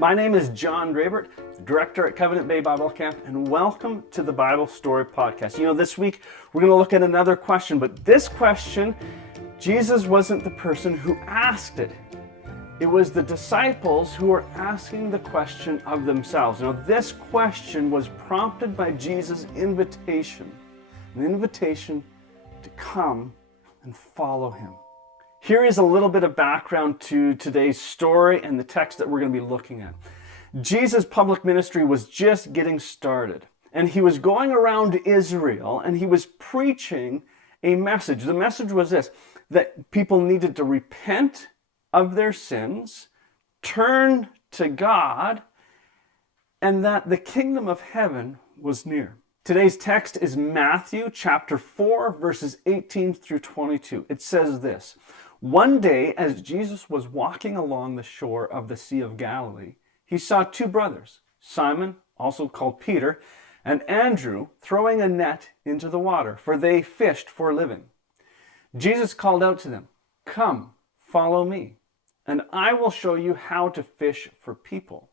My name is John Grabert, Director at Covenant Bay Bible Camp, and welcome to the Bible Story Podcast. This week we're going to look at another question, but this question, Jesus wasn't the person who asked it. It was the disciples who were asking the question of themselves. This question was prompted by Jesus' invitation, an invitation to come and follow him. Here is a little bit of background to today's story and the text that we're going to be looking at. Jesus' public ministry was just getting started, and he was going around Israel and he was preaching a message. The message was this, that people needed to repent of their sins, turn to God, and that the kingdom of heaven was near. Today's text is Matthew chapter 4, verses 18 through 22. It says this, "One day, as Jesus was walking along the shore of the Sea of Galilee, he saw two brothers, Simon, also called Peter, and Andrew, throwing a net into the water, for they fished for a living. Jesus called out to them, 'Come, follow me, and I will show you how to fish for people.'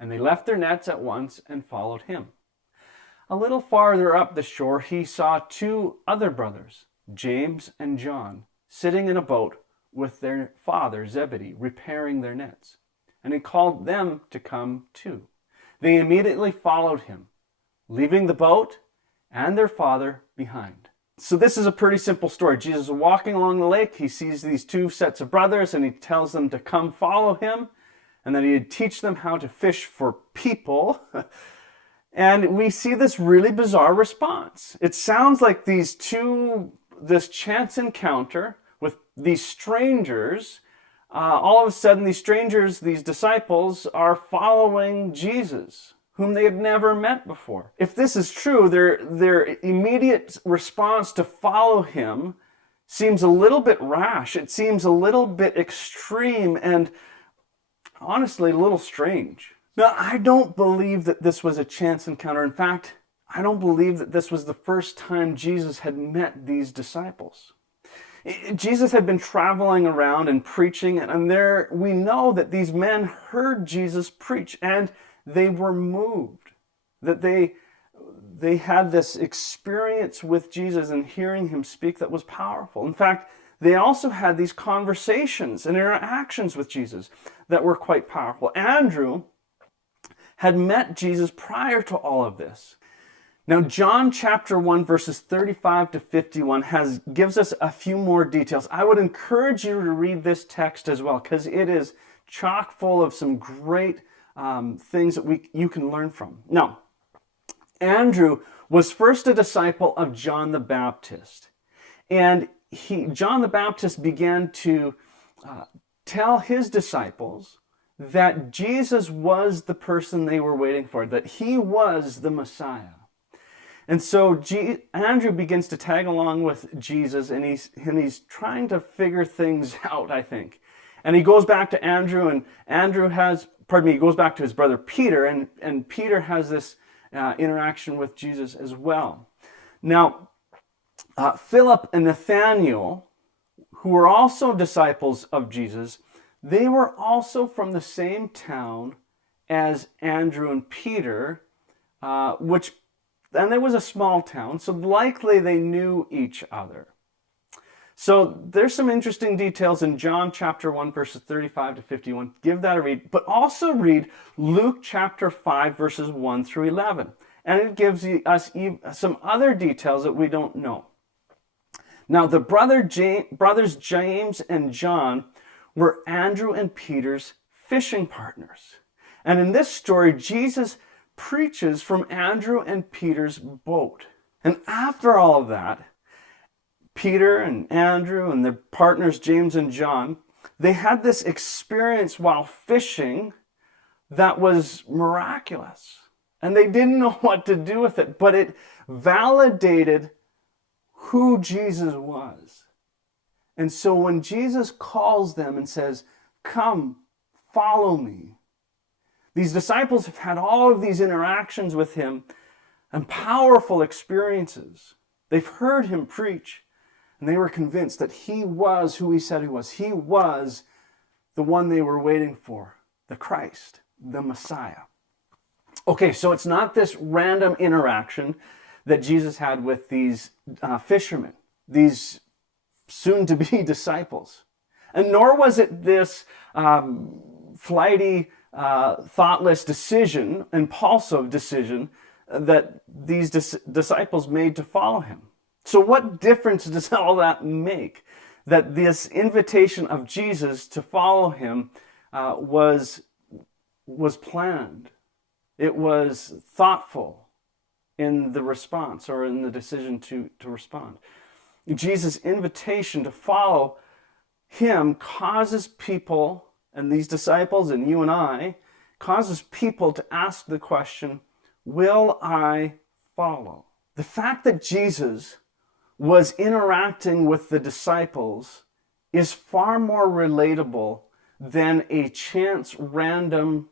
And they left their nets at once and followed him. A little farther up the shore, he saw two other brothers, James and John, sitting in a boat with their father Zebedee, repairing their nets. And he called them to come too. They immediately followed him, leaving the boat and their father behind." So this is a pretty simple story. Jesus is walking along the lake. He sees these two sets of brothers and he tells them to come follow him and that he'd teach them how to fish for people. And we see this really bizarre response. It sounds like this chance encounter with these strangers, all of a sudden these strangers, these disciples, are following Jesus, whom they had never met before. If this is true, their immediate response to follow him seems a little bit rash. It seems a little bit extreme and honestly a little strange. Now, I don't believe that this was a chance encounter. In fact, I don't believe that this was the first time Jesus had met these disciples. Jesus had been traveling around and preaching, and we know that these men heard Jesus preach, and they were moved, that they had this experience with Jesus and hearing him speak that was powerful. In fact, they also had these conversations and interactions with Jesus that were quite powerful. Andrew had met Jesus prior to all of this. Now, John chapter 1, verses 35 to 51 gives us a few more details. I would encourage you to read this text as well, because it is chock full of some great things that you can learn from. Now, Andrew was first a disciple of John the Baptist. And John the Baptist began to tell his disciples that Jesus was the person they were waiting for, that he was the Messiah. And so Andrew begins to tag along with Jesus, and he's trying to figure things out, I think. And he goes back to Andrew, and he goes back to his brother Peter, and Peter has this interaction with Jesus as well. Now, Philip and Nathanael, who were also disciples of Jesus, they were also from the same town as Andrew and Peter, and it was a small town, so likely they knew each other. So there's some interesting details in John chapter 1, verses 35 to 51. Give that a read, but also read Luke chapter 5, verses 1 through 11. And it gives us some other details that we don't know. Now, the brothers James and John were Andrew and Peter's fishing partners. And in this story, Jesus preaches from Andrew and Peter's boat. And after all of that, Peter and Andrew and their partners James and John, they had this experience while fishing that was miraculous. And they didn't know what to do with it, but it validated who Jesus was. And so when Jesus calls them and says, "Come, follow me," these disciples have had all of these interactions with him and powerful experiences. They've heard him preach, and they were convinced that he was who he said he was. He was the one they were waiting for, the Christ. the Messiah. Okay, so it's not this random interaction that Jesus had with these fishermen, these soon-to-be disciples. And nor was it this flighty, thoughtless decision, impulsive decision that these disciples made to follow him. So what difference does all that make? That this invitation of Jesus to follow him was planned. It was thoughtful in the response or in the decision to respond. Jesus' invitation to follow him causes people, and these disciples and you and I, causes people to ask the question, will I follow? The fact that Jesus was interacting with the disciples is far more relatable than a chance random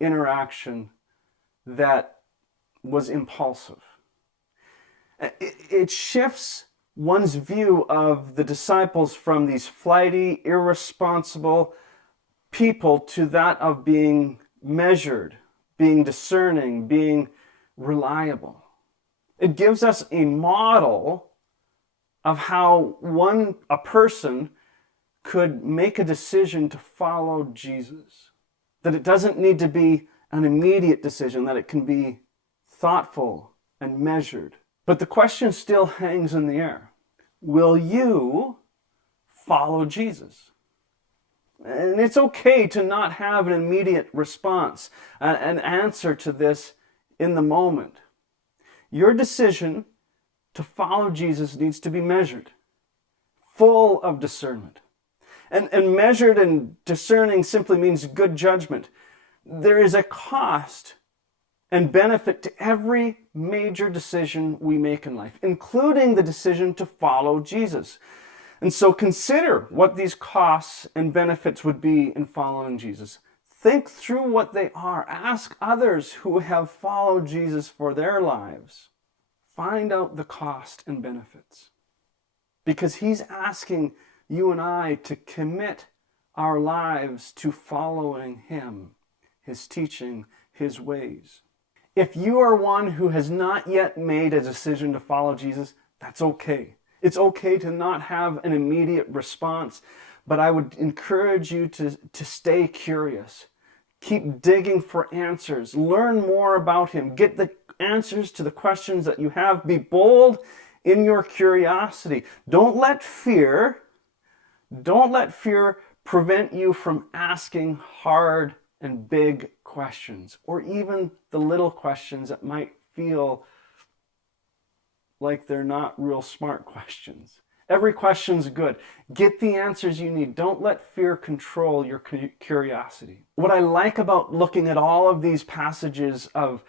interaction that was impulsive. It shifts one's view of the disciples from these flighty, irresponsible people to that of being measured, being discerning, being reliable. It gives us a model of how a person could make a decision to follow Jesus. That it doesn't need to be an immediate decision, that it can be thoughtful and measured. But the question still hangs in the air. Will you follow Jesus? And it's okay to not have an immediate response, an answer to this in the moment. Your decision to follow Jesus needs to be measured, full of discernment. And measured and discerning simply means good judgment. There is a cost and benefit to every major decision we make in life, including the decision to follow Jesus. And so consider what these costs and benefits would be in following Jesus. Think through what they are. Ask others who have followed Jesus for their lives. Find out the cost and benefits. Because he's asking you and I to commit our lives to following him, his teaching, his ways. If you are one who has not yet made a decision to follow Jesus, that's okay. It's okay to not have an immediate response, but I would encourage you to stay curious. Keep digging for answers. Learn more about him. Get the answers to the questions that you have. Be bold in your curiosity. Don't let fear prevent you from asking hard and big questions, or even the little questions that might feel like they're not real smart questions. Every question's good. Get the answers you need. Don't let fear control your curiosity. What I like about looking at all of these passages of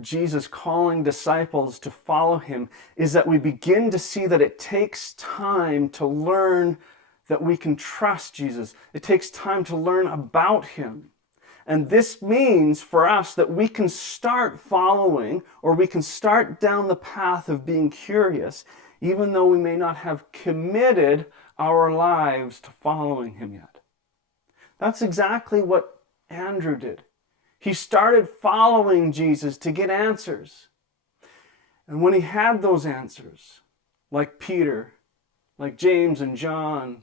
Jesus calling disciples to follow him is that we begin to see that it takes time to learn that we can trust Jesus. It takes time to learn about him. And this means for us that we can start following, or we can start down the path of being curious, even though we may not have committed our lives to following him yet. That's exactly what Andrew did. He started following Jesus to get answers. And when he had those answers, like Peter, like James and John,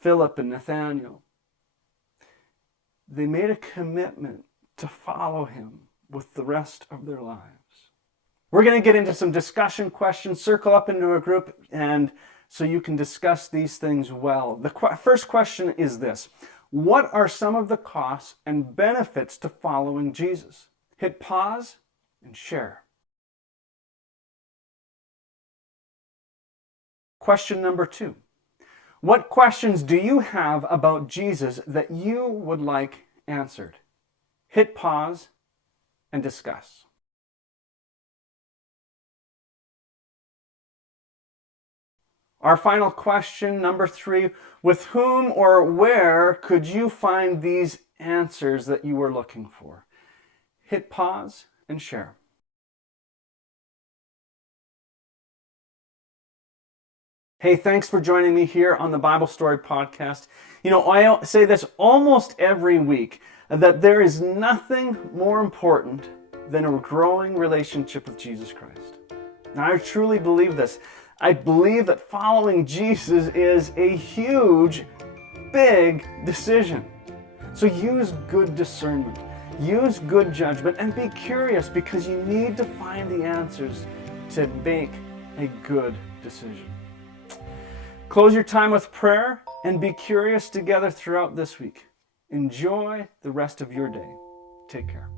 Philip and Nathaniel, they made a commitment to follow him with the rest of their lives. We're going to get into some discussion questions. Circle up into a group, and so you can discuss these things well. The first question is this: what are some of the costs and benefits to following Jesus? Hit pause and share. Question number 2. What questions do you have about Jesus that you would like answered? Hit pause and discuss. Our final question, number 3, with whom or where could you find these answers that you were looking for? Hit pause and share. Hey, thanks for joining me here on the Bible Story Podcast. You know, I say this almost every week. and that there is nothing more important than a growing relationship with Jesus Christ. Now, I truly believe this. I believe that following Jesus is a huge, big decision. So use good discernment, use good judgment, and be curious, because you need to find the answers to make a good decision. Close your time with prayer and be curious together throughout this week. Enjoy the rest of your day. Take care.